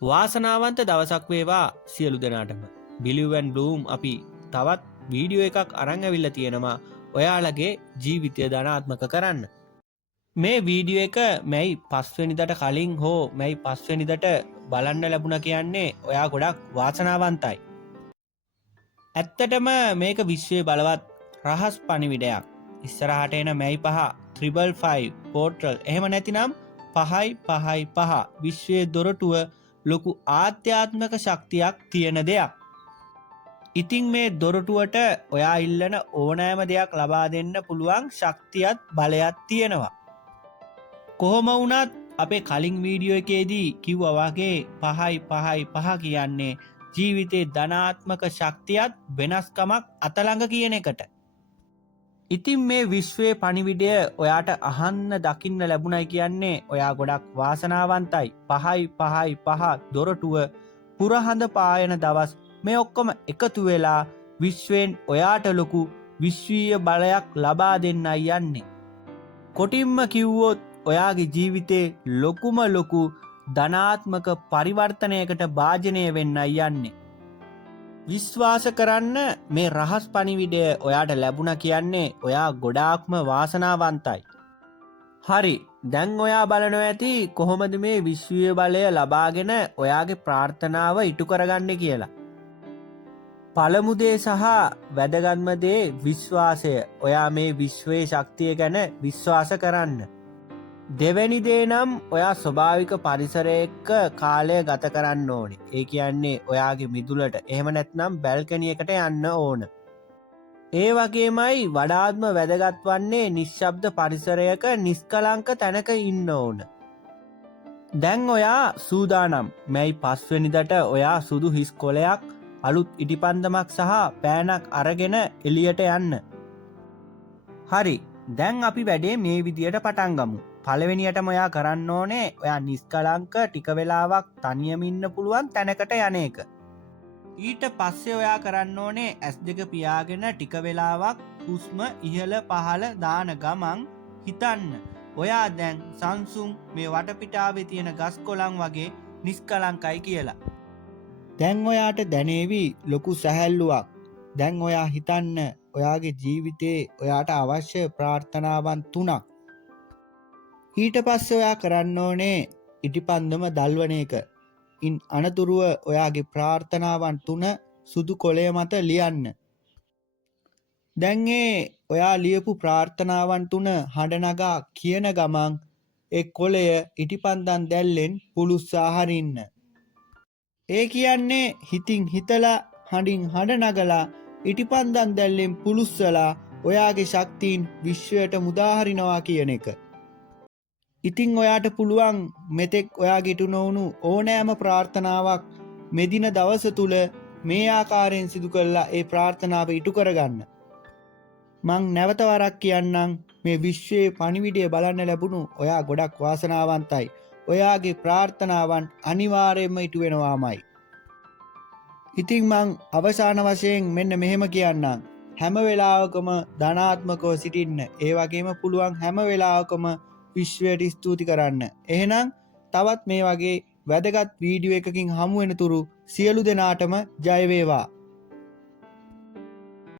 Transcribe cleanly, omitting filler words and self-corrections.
වාසනාවන්ත දවසක් වේවා සියලු දෙනාටම. බිලිව් ඇන්ඩ් බ්ලූම් අපි තවත් වීඩියෝ එකක් අරන් ඇවිල්ලා තියෙනවා ඔයාලගේ ජීවිතය ධනාත්මක කරන්න. මේ වීඩියෝ එක මැයි 5 වෙනිදාට කලින් හෝ මැයි 5 වෙනිදාට බලන්න ලැබුණා කියන්නේ ඔයා ගොඩක් වාසනාවන්තයි. ඇත්තටම මේක විශ්වයේ බලවත් රහස් පණිවිඩයක්. ඉස්සරහට එන මැයි 5 555 පෝර්ටල් එහෙම නැතිනම් 555 විශ්වයේ දොරටුව ලොකු ආධ්‍යාත්මක ශක්තියක් තියෙන දෙයක්. ඉතින් මේ දොරටුවට ඔයා ඉල්ලන ඕනෑම දෙයක් ලබා දෙන්න පුළුවන් ශක්තියත් බලයක් තියෙනවා. කොහොම වුණත් අපේ කලින් වීඩියෝ එකේදී කිව්වා වගේ 555 කියන්නේ ජීවිතේ ධනාත්මක ශක්තියත් වෙනස්කමක් අතළඟ කියන එකට. ඉතින් මේ විශ්වයේ පණිවිඩය ඔයාට අහන්න දකින්න ලැබුණයි කියන්නේ ඔයා ගොඩක් වාසනාවන්තයි. 555 දොරටුව පුරහඳ පායන දවස් මේ ඔක්කොම එකතු වෙලා විශ්වයෙන් ඔයාට ලොකු විශ්වීය බලයක් ලබා දෙන්නයි යන්නේ. කොටින්ම කිව්වොත් ඔයාගේ ජීවිතේ ලොකුම ලොකු ධනාත්මක පරිවර්තනයකට භාජනය වෙන්නයි යන්නේ. විශ්වාස කරන්න මේ රහස් පණිවිඩය ඔයාට ලැබුණා කියන්නේ ඔයා ගොඩාක්ම වාසනාවන්තයි. හරි, දැන් ඔයා බලනවා ඇති කොහොමද මේ විශ්වීය බලය ලබාගෙන ඔයාගේ ප්‍රාර්ථනාව ඉටු කරගන්නේ කියලා. පළමු දේ සහ වැදගත්ම දේ විශ්වාසය. ඔයා මේ විශ්වයේ ශක්තිය ගැන විශ්වාස කරන්න. දෙවැනි දේ නම් ඔයා ස්වභාවික පරිසරය එක්ක කාලය ගත කරන්න ඕනේ. ඒ කියන්නේ ඔයාගේ මිදුලට එහෙම නැත්නම් බැල්කනි එකට යන්න ඕන. ඒ වගේමයි වඩාත්ම වැදගත් වන්නේ නිශ්ශබ්ද පරිසරයක නිස්කලංක තැනක ඉන්න ඕන. දැන් ඔයා සූදානම්. මැයි 5 වෙනිදාට ඔයා සුදු හිස් කොලයක්, අලුත් ඉටිපන්දමක් සහ පෑනක් අරගෙන එළියට යන්න. හරි, දැන් අපි වැඩේ මේ විදියට පටන් ගමු. පළවෙනියටම ඔයා කරන්න ඕනේ ඔයා නිස්කලංක ටික වෙලාවක් තනියම ඉන්න පුළුවන් තැනකට යන එක. ඊට පස්සේ ඔයා කරන්න ඕනේ S2 පියාගෙන ටික වෙලාවක් හුස්ම ඉහළ පහළ දාන ගමන් හිතන්න ඔයා දැන් සංසුන් මේ වටපිටාවේ තියෙන ගස් කොළන් වගේ නිස්කලංකයි කියලා. දැන් ඔයාට දැනේවි ලොකු සැහැල්ලුවක්. දැන් ඔයා හිතන්න ඔයාගේ ජීවිතේ ඔයාට අවශ්‍ය ප්‍රාර්ථනාවන් 3ක්. ඊට පස්සේ ඔයා කරන්න ඕනේ ඉටිපන්දම දල්වන එක. ඉන් අනතුරුව ඔයාගේ ප්‍රාර්ථනාවන් 3 සුදු කොළය මත ලියන්න. දැන් ඔයා ලියපු ප්‍රාර්ථනාවන් 3 හඬ නගා කියන ගමන් ඒ කොළය ඉටිපන්දම් දැල්ලෙන් පුලුස්සා හරින්න. ඒ කියන්නේ හිතින් හිතලා හඬින් හඬ නගලා ඉටිපන්දම් දැල්ලෙන් පුලුස්සලා ඔයාගේ ශක්තියින් විශ්වයට මුදා හරිනවා කියන එක. ඉතින් ඔයාට පුළුවන් මෙතෙක් ඔයාගේ ඉටු නොවුණු ඕනෑම ප්‍රාර්ථනාවක් මෙදින දවස තුල මේ ආකාරයෙන් සිදු කළා ඒ ප්‍රාර්ථනාව ඉටු කරගන්න. මං නැවත වරක් කියන්නම් මේ විශ්වයේ පණිවිඩය බලන්න ලැබුණු ඔයා ගොඩක් වාසනාවන්තයි. ඔයාගේ ප්‍රාර්ථනාවන් අනිවාර්යයෙන්ම ඉටු වෙනවාමයි. ඉතින් මං අවසාන වශයෙන් මෙන්න මෙහෙම කියන්නම්. හැම වෙලාවකම ධනාත්මකව සිටින්න. ඒ වගේම පුළුවන් හැම වෙලාවකම විශ්වයට ස්තුති කරන්න. එහෙනම් තවත් මේ වගේ වැදගත් වීඩියෝ එකකින් හමු වෙනතුරු සියලු දෙනාටම ජය වේවා.